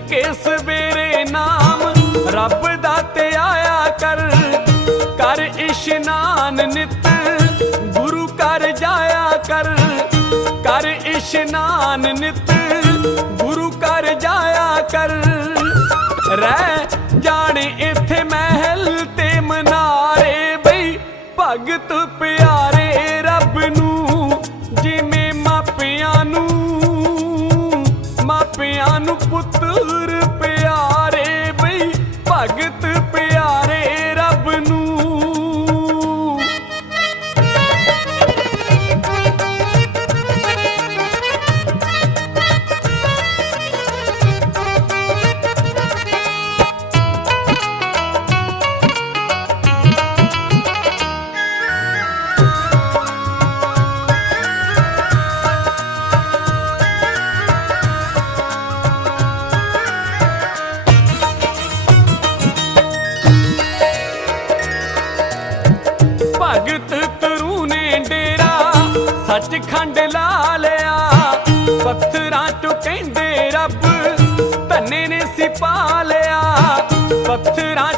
ਕੇ ਸਵੇਰੇ ਨਾਮ ਰੱਬ ਦਾ ਤੇ ਆਇਆ ਕਰ। ਕਰ ਇਸ਼ਨਾਨ ਨਿਤ, ਗੁਰੂ ਕਰ ਜਾਇਆ ਕਰ। ਕਰ ਇਸ਼ਨਾਨ ਨਿਤ, ਗੁਰੂ ਘਰ ਜਾਇਆ ਕਰ। ਰਹਿ ਜਾਣੇ ਇੱਥੇ ਮਹਿਲ ਤੇ ਮਨਾਰੇ ਬਈ ਭਗਤ ਪਿਆਰੇ। அனுப்புத்தூரு ਭਗਤ ਤਰੂ ਨੇ ਡੇਰਾ ਸੱਚ ਖੰਡ ਲਾ ਲਿਆ। ਪੱਥਰਾਂ ਤੋਂ ਕਹਿੰਦੇ ਰੱਬ, ਧੰਨੇ ਨੇ ਸਿਪਾ ਲਿਆ। ਪੱਥਰਾਂ